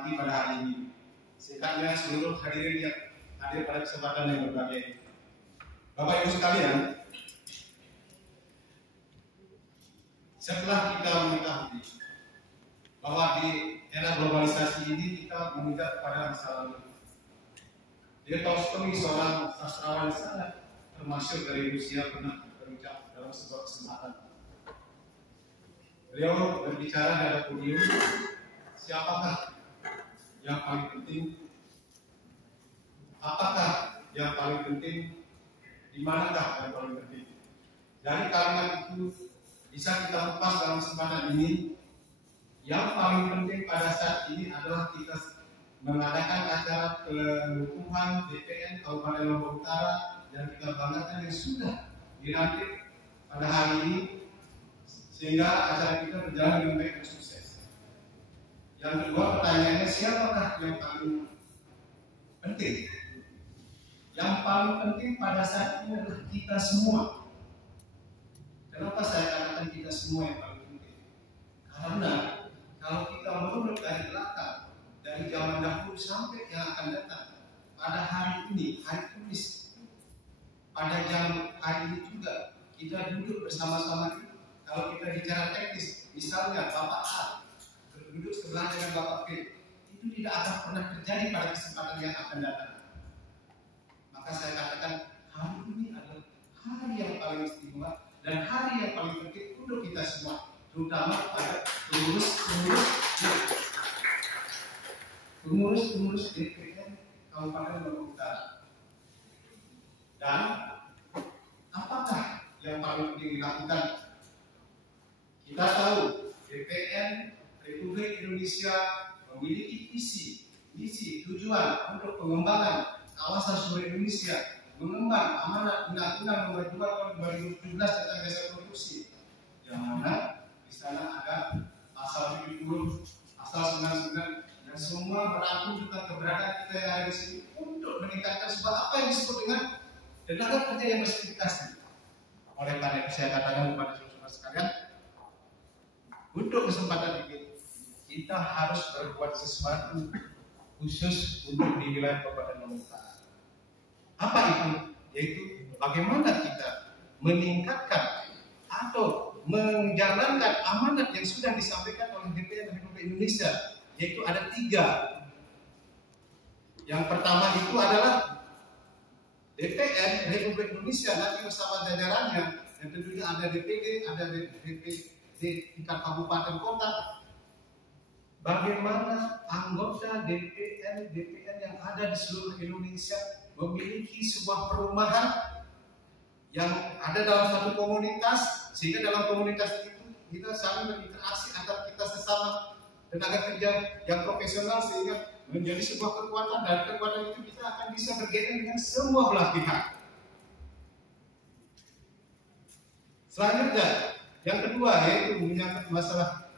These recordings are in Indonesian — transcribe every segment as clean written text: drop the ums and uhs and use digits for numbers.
nanti pada hari ini. Singkatnya seluruh hadirin yang hadir pada kesempatan yang berbahagia. Bapak Ibu sekalian, setelah kita mengetahui bahwa di era globalisasi ini kita menginjak pada masa lalu, Tolstoy seorang sastrawan sangat termasyhur dari Rusia pernah berucap dalam sebuah kesempatan. Beliau berbicara di hadapan podium, siapakah yang paling penting, apakah yang paling penting, di manakah yang paling penting. Dari kalimat itu bisa kita lepas dalam kesempatan ini. Yang paling penting pada saat ini adalah kita mengadakan acara pengukuhan DPN Kabupaten Lombok Utara yang kita banggakan yang sudah dilantik pada hari ini, sehingga acara kita berjalan dengan baik dan sukses. Yang kedua, pertanyaannya, siapakah yang paling penting? Yang paling penting pada saat ini adalah kita semua. Kenapa saya katakan kita semua yang paling penting? Karena kalau kita menurut dari belakang, dari zaman dahulu sampai yang akan datang, pada hari ini, hari tulis, pada jam hari ini juga kita duduk bersama-sama. Kalau kita bicara teknis, misalnya Bapak A duduk sebelah dengan Bapak B, itu tidak akan pernah terjadi pada kesempatan yang akan datang. Maka saya katakan hari ini adalah hari yang paling istimewa dan hari yang paling penting untuk kita semua, terutama pada pengurus DPN Kabupaten Lombok Utara. Dan apakah yang paling penting dilakukan? Kita tahu DPN Republik Indonesia memiliki misi, tujuan untuk pengembangan kawasan seluruh Indonesia, mengemban amanat Undang-Undang Nomor 2 Tahun 2017 tentang Dasar Konstitusi, yang mana di sana ada pasal 70, pasal 99, dan semua berangkum tentang keberadaan kita yang ada di sini untuk meningkatkan sebuah apa yang disebut dengan tenaga kerja yang bersertifikasi. Oleh karena itu saya katakan kepada saudara sekalian, untuk kesempatan ini kita harus berbuat sesuatu khusus untuk di wilayah Kabupaten Lombok Utara. Apa itu? Yaitu bagaimana kita meningkatkan atau menjalankan amanat yang sudah disampaikan oleh DPR Republik Indonesia, yaitu ada 3. Yang pertama itu adalah DPR Republik Indonesia nanti bersama jajarannya, yang tentunya ada DPD, ada DPD tingkat kabupaten kota. Bagaimana anggota DPR yang ada di seluruh Indonesia memiliki sebuah perumahan yang ada dalam satu komunitas, sehingga dalam komunitas itu kita saling berinteraksi antar kita sesama tenaga kerja yang profesional, sehingga menjadi sebuah kekuatan, dan kekuatan itu kita akan bisa bergabung dengan semua belah pihak. Selanjutnya, yang kedua yaitu menyangkut masalah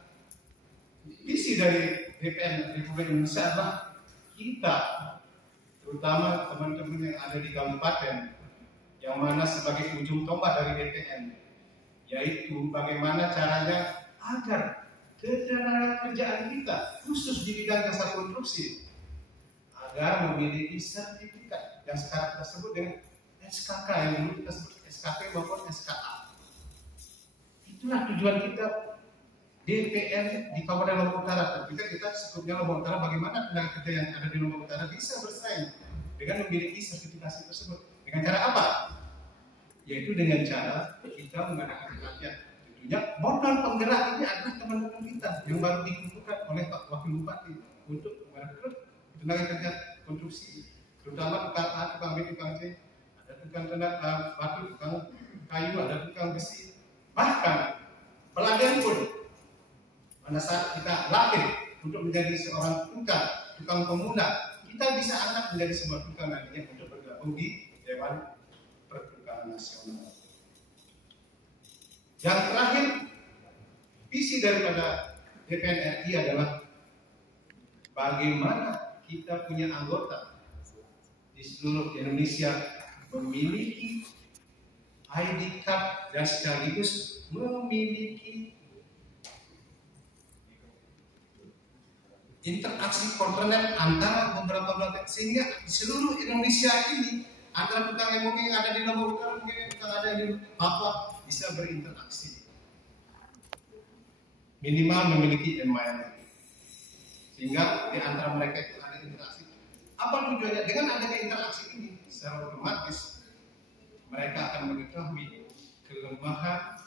visi dari DPR Republik Indonesia adalah kita, terutama teman-teman yang ada di kabupaten, yang mana sebagai ujung tombak dari DPN, yaitu bagaimana caranya agar ketenaga kerjaan kita, khusus di bidang jasa konstruksi, agar memiliki sertifikat yang sekarang kita sebut dengan SKK, yang dulu kita sebut SKP maupun SKA. Itulah tujuan kita DPN di Kabupaten Lombok Utara. Ketika kita sebutnya Lombok Utara, bagaimana tenaga kerja yang ada di Lombok Utara bisa bersaing dengan memiliki sertifikasi tersebut. Dengan cara apa? Yaitu dengan cara kita mengadakan pelatihan. Tentunya modal penggerak ini adalah teman-teman kita yang baru dikumpulkan oleh Pak Wakil Bupati untuk merekrut tenaga kerja konstruksi, terutama tukang A, tukang B, tukang C, ada tukang tenaga batu, tukang kayu, ada tukang besi. Bahkan pelatihan pun pada saat kita lahir untuk menjadi seorang tukang pemuda, kita bisa angkat menjadi sebuah tukang nantinya untuk bergabung di Dewan Pertukangan Nasional. Yang terakhir, visi daripada DPR RI adalah bagaimana kita punya anggota di seluruh Indonesia memiliki ID card dan sekaligus memiliki interaksi koordinat antara beberapa belah, sehingga di seluruh Indonesia ini antara tukang MOG yang ada di Lombok Utara, mungkin yang ada di Papua bisa berinteraksi. Minimal memiliki environment, sehingga di antara mereka itu ada interaksi. Apa tujuannya? Dengan adanya interaksi ini, secara otomatis mereka akan mengetahui kelemahan,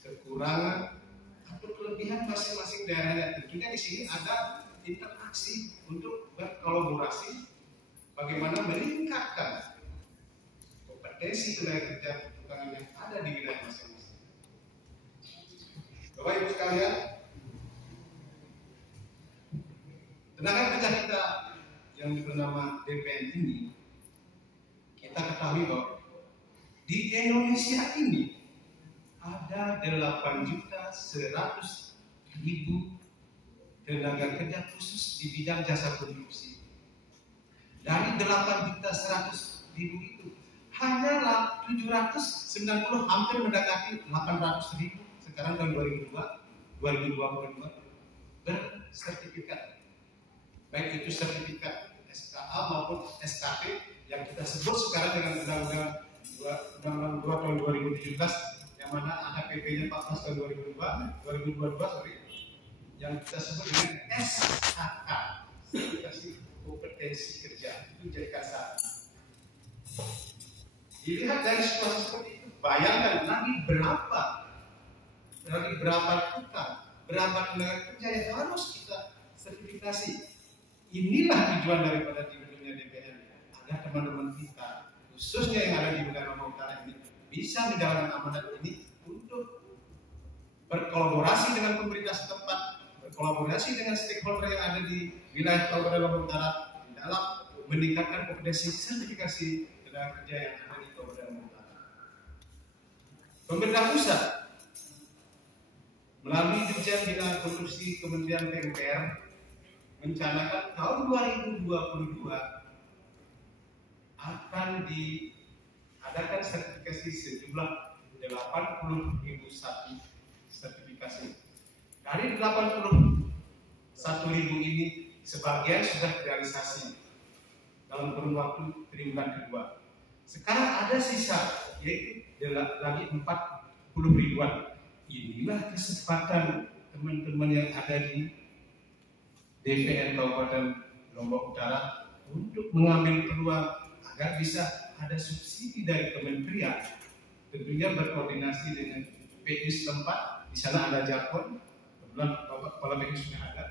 kekurangan, atau kelebihan masing-masing daerahnya. Tentunya di sini ada interaksi untuk berkolaborasi, bagaimana meningkatkan kompetensi tenaga kerja tukang yang ada di wilayah masing-masing. Bapak Ibu sekalian, tenaga kerja kita yang bernama DPN ini, kita ketahui bahwa di Indonesia ini ada 8.100.000 tenaga kerja khusus di bidang jasa konstruksi. Dari 8.100.000 itu hanya 790, hampir mendekati 800.000 sekarang tahun 2022 bersertifikat, baik itu sertifikat SKA maupun SKP yang kita sebut sekarang dengan Undang-Undang 2 tahun 2017, yang mana ada PP-nya 14 tahun 2022 yang kita sebut dengan SKK, sertifikasi kompetensi kerja. Itu jadi kasar. Dilihat dari situasi seperti itu, bayangkan lagi berapa tukang, berapa tenaga kerja yang harus kita sertifikasi. Inilah tujuan daripada dibentuknya DPN, agar teman-teman kita, khususnya yang ada di wilayah Lombok Utara ini, bisa menjalankan amanat ini untuk berkolaborasi dengan pemerintah setempat, berkolaborasi dengan stakeholder yang ada di wilayah Kabupaten Lombok Utara dalam meningkatkan kompetensi sertifikasi tenaga kerja yang ada di Kabupaten Lombok Utara. Pemerintah pusat melalui Dirjen Bina Konstruksi Kementerian PUPR mencanakan tahun 2022 akan diadakan sertifikasi sejumlah 81 sertifikasi. Dari 81.000 ini, sebagian sudah realisasi dalam kurun waktu triwulan kedua. Sekarang ada sisa, yaitu lagi 40 ribuan. Inilah kesempatan teman-teman yang ada di DPN Kabupaten Lombok Utara untuk mengambil peluang agar bisa ada subsidi dari kementerian, tentunya berkoordinasi dengan PU setempat. Di sana ada Jakpon, kebetulan Bapak Kepala PU sudah ada,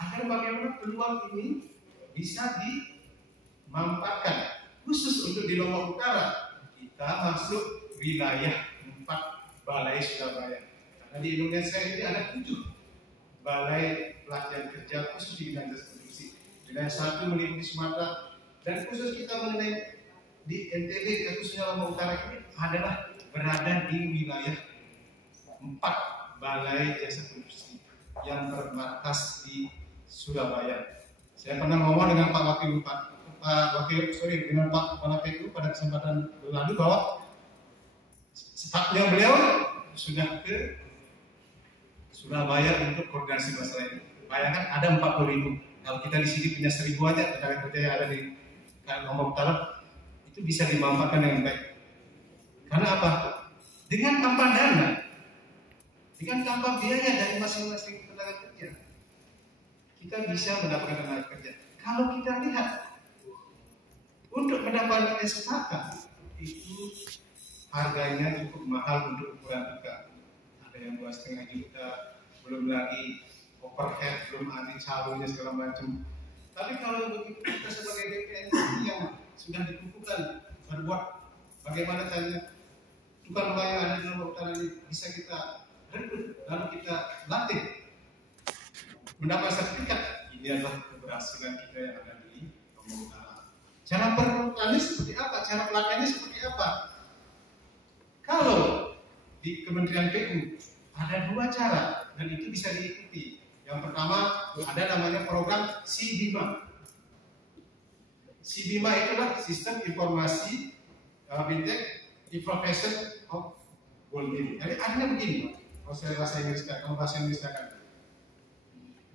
agar bagaimana peluang ini bisa dimanfaatkan. Khusus untuk di Lombok Utara, kita masuk wilayah 4 balai Surabaya. Karena di Indonesia ini ada 7 balai pelatihan kerja khusus di bidang jasa konstruksi. Wilayah 1 meliputi Sumatera, dan khusus kita mengenai di NTB, khususnya Lombok Utara ini adalah berada di wilayah 4 balai jasa konstruksi yang bermarkas di Surabaya. Saya pernah ngomong dengan Pak dengan Pak Kepala PU pada kesempatan lalu bahwa stafnya beliau sudah ke Surabaya untuk koordinasi masalah ini. Bayangkan ada 40.000. Kalau kita di sini punya 1.000 aja tenaga kerja yang ada di Lombok Utara, itu bisa dimanfaatkan dengan baik. Karena apa? Dengan tanpa dana, dengan tanpa biaya dari masing-masing tenaga kerja, kita bisa mendapatkan tenaga kerja. Kalau kita lihat, untuk mendapatkan SKK itu harganya cukup mahal untuk ukuran tukang. Ada yang 2,5 juta, belum lagi overhead, belum ada calonnya segala macam. Tapi kalau begitu, kita sebagai DPN yang sudah dikukuhkan berbuat bagaimana caranya tukang yang ada di Lombok Utara ini bisa kita rekrut, lalu kita latih mendapat sertifikat. Ini adalah keberhasilan kita yang ada di Lombok Utara. Cara perekrutannya seperti apa? Cara pelatihannya seperti apa? Kalau di Kementerian PU ada 2 cara dan itu bisa diikuti. Yang pertama ada namanya program SIBIMA. SIBIMA itulah Sistem Informasi Fintech Information of Golding. Jadi artinya begini, kalau saya bahasa Inggris kan,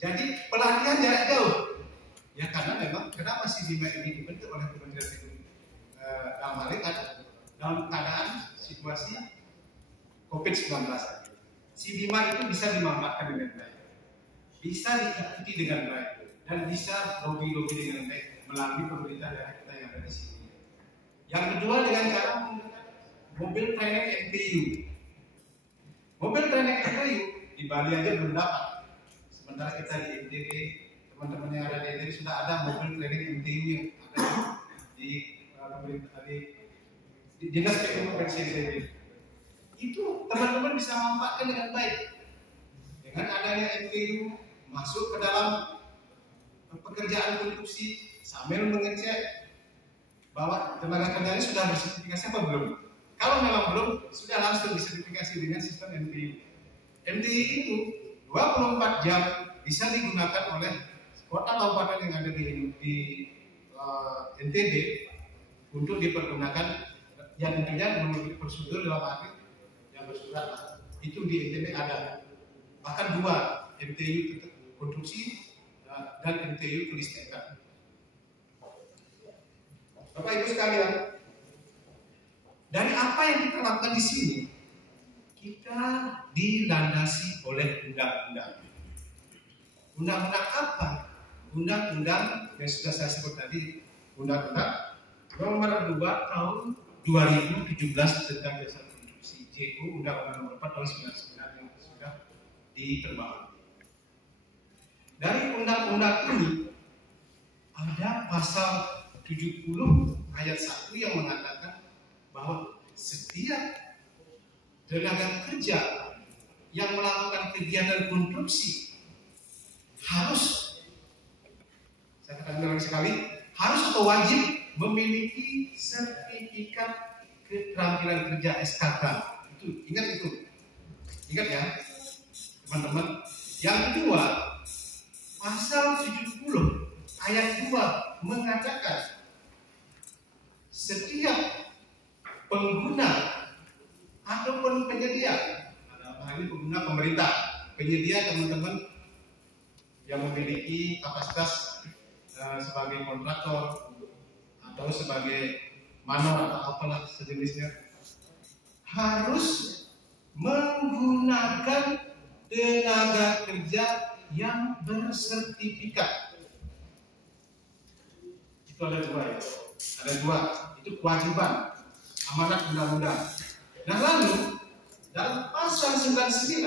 Jadi pelatihan jarak jauh. Ya karena memang kenapa si Bima ini dibentuk oleh Kementerian Teknologi dalam hal ini dalam keadaan situasi COVID-19. Si Bima itu bisa dimanfaatkan dengan baik, bisa diikuti dengan baik, dan bisa lobby-lobby dengan baik melalui pemerintah daerah kita yang ada di sini. Yang kedua dengan cara menggunakan mobil training MTU. Mobil training MTU di Bali aja belum dapat. Sementara kita di NTB, teman-teman yang ada di NTB sudah ada mobil training MTU yang ada di Dinas PU Provinsi NTB. Itu teman-teman bisa manfaatkan dengan baik. Dengan adanya MTU masuk ke dalam pekerjaan konstruksi sambil mengecek bahwa tenaga kerjanya sudah bersertifikasi apa belum. Kalau memang belum, sudah langsung disertifikasi dengan sistem MTU. MTU itu 24 jam bisa digunakan oleh kota kabupaten yang ada di NTB untuk dipergunakan, yang tentunya memiliki prosedur dalam arti yang bersurat lah. Itu di NTB ada. Bahkan 2 MTU konstruksi dan MTU kelistrikan. Bapak Ibu sekalian, dari apa yang kita lakukan di sini, kita dilandasi oleh undang-undang. Undang-undang apa? Undang-undang yang sudah saya sebut tadi, Undang-Undang Nomor 2 Tahun 2017 tentang Jasa Konstruksi, JU Undang-Undang Nomor 4 Tahun 1999 yang sudah diterbaharui. Dari undang-undang ini ada pasal 70 ayat 1 yang mengatakan bahwa setiap tenaga kerja yang melakukan kegiatan konstruksi harus, saya katakan sekali, harus atau wajib memiliki sertifikat keterampilan kerja SKK. Itu ingat ya teman-teman. Yang kedua, pasal 70 ayat 2 mengatakan setiap pengguna ataupun penyedia, dalam hal ini pengguna pemerintah, penyedia teman-teman yang memiliki kapasitas sebagai kontraktor atau sebagai manor atau apalah sejenisnya, harus menggunakan tenaga kerja yang bersertifikat. Itu ada 2 ya. Ada 2. Itu kewajiban amanat undang-undang. Nah lalu dalam pasal 99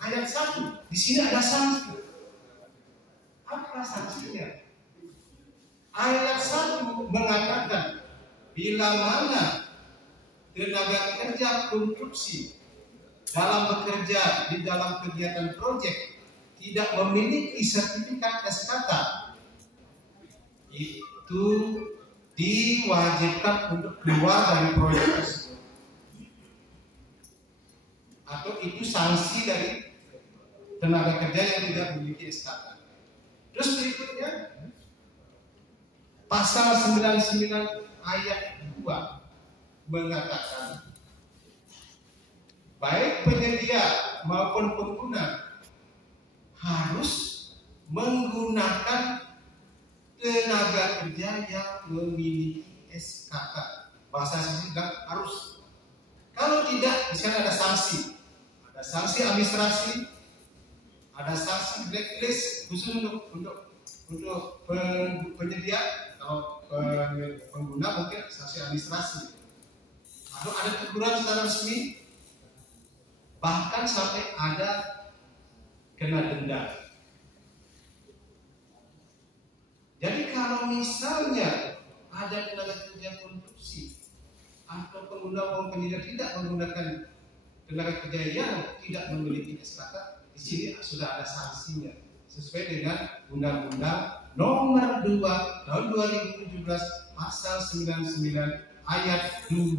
ayat 1 di sini ada sanksi. Apa sanksinya? Ayat 1 mengatakan bila mana tenaga kerja konstruksi dalam bekerja di dalam kegiatan proyek tidak memiliki sertifikat SKK, itu diwajibkan untuk keluar dari proyek tersebut. Atau itu sanksi dari tenaga kerja yang tidak memiliki SKK. Terus berikutnya pasal 99 ayat 2 mengatakan baik penyedia maupun pengguna harus menggunakan tenaga kerja yang memiliki SKK. Bahasa sini harus. Kalau tidak, di sana ada sanksi. Ada sanksi administrasi, ada sanksi blacklist khusus untuk penyedia. Kalau pengguna mungkin sanksi administrasi. Lalu ada teguran secara resmi, bahkan sampai ada kena denda. Jadi kalau misalnya ada tenaga kerja konstruksi atau pengguna maupun penyedia tidak menggunakan tenaga kerja yang tidak memiliki SKK, di sini sudah ada sanksinya sesuai dengan Undang-Undang Nomor 2 Tahun 2017 Pasal 99 Ayat 2.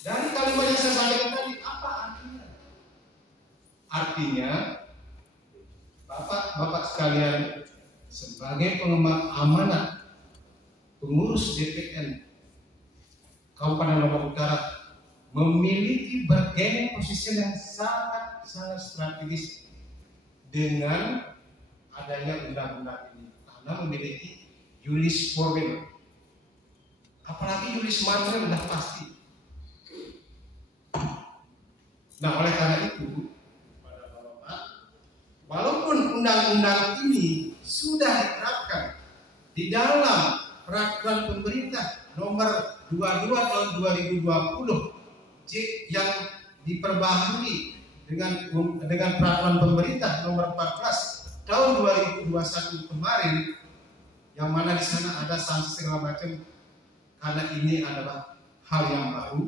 Dari kalimat yang saya sampaikan tadi, apa artinya? Artinya, Bapak sekalian, sebagai pengemban amanat pengurus DPN Kabupaten Lombok Utara memiliki bergaining position yang sangat strategis dengan adanya undang-undang ini, karena memiliki juris formil, apalagi juris material sudah pasti. Nah, oleh karena itu, walaupun undang-undang ini sudah diterapkan di dalam peraturan pemerintah nomor 22 tahun 2020 yang diperbaharui dengan peraturan pemerintah nomor 14 tahun 2021 kemarin, yang mana di sana ada sanksi segala macam, karena ini adalah hal yang baru,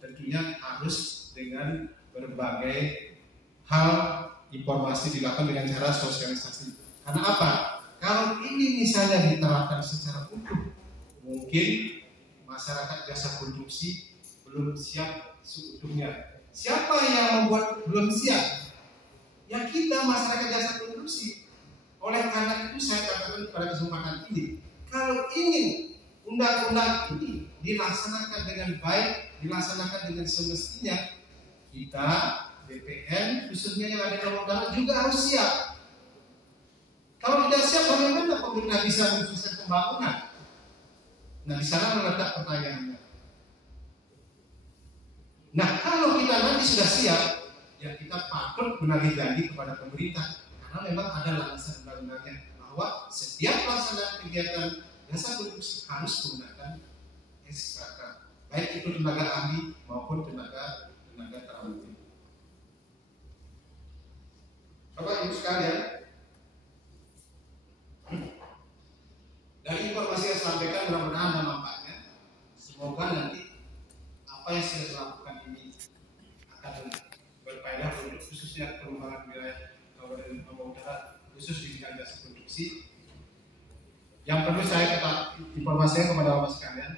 tentunya harus dengan berbagai hal informasi dilakukan dengan cara sosialisasi. Karena apa? Kalau ini misalnya diterapkan secara utuh, mungkin masyarakat jasa konstruksi belum siap seutuhnya. Siapa yang membuat belum siap? Ya kita, masyarakat jasa konstruksi. Oleh karena itu saya katakan pada kesempatan ini, kalau ingin undang-undang ini dilaksanakan dengan baik, dilaksanakan dengan semestinya, kita BPN khususnya yang ada di undang-undang juga harus siap. Kalau tidak siap, bagaimana pemerintah bisa mensukseskan pembangunan? Nah, di sana letak pertanyaannya. Nah, kalau kita nanti sudah siap, ya kita patut menagih janji kepada pemerintah, karena memang ada landasan undang-undangnya bahwa setiap pelaksanaan kegiatan jasa konstruksi harus menggunakan SKK, baik itu tenaga ahli maupun tenaga terampil. Bapak Ibu sekalian, dari informasi yang saya sampaikan mudah-mudahan ada manfaatnya. Semoga nanti apa yang sudah dilakukan ini akan berfaedah untuk khususnya pengembangan wilayah Kabupaten Lombok Utara, khusus di bidang jasa konstruksi. Yang perlu saya informasikan kepada Bapak sekalian,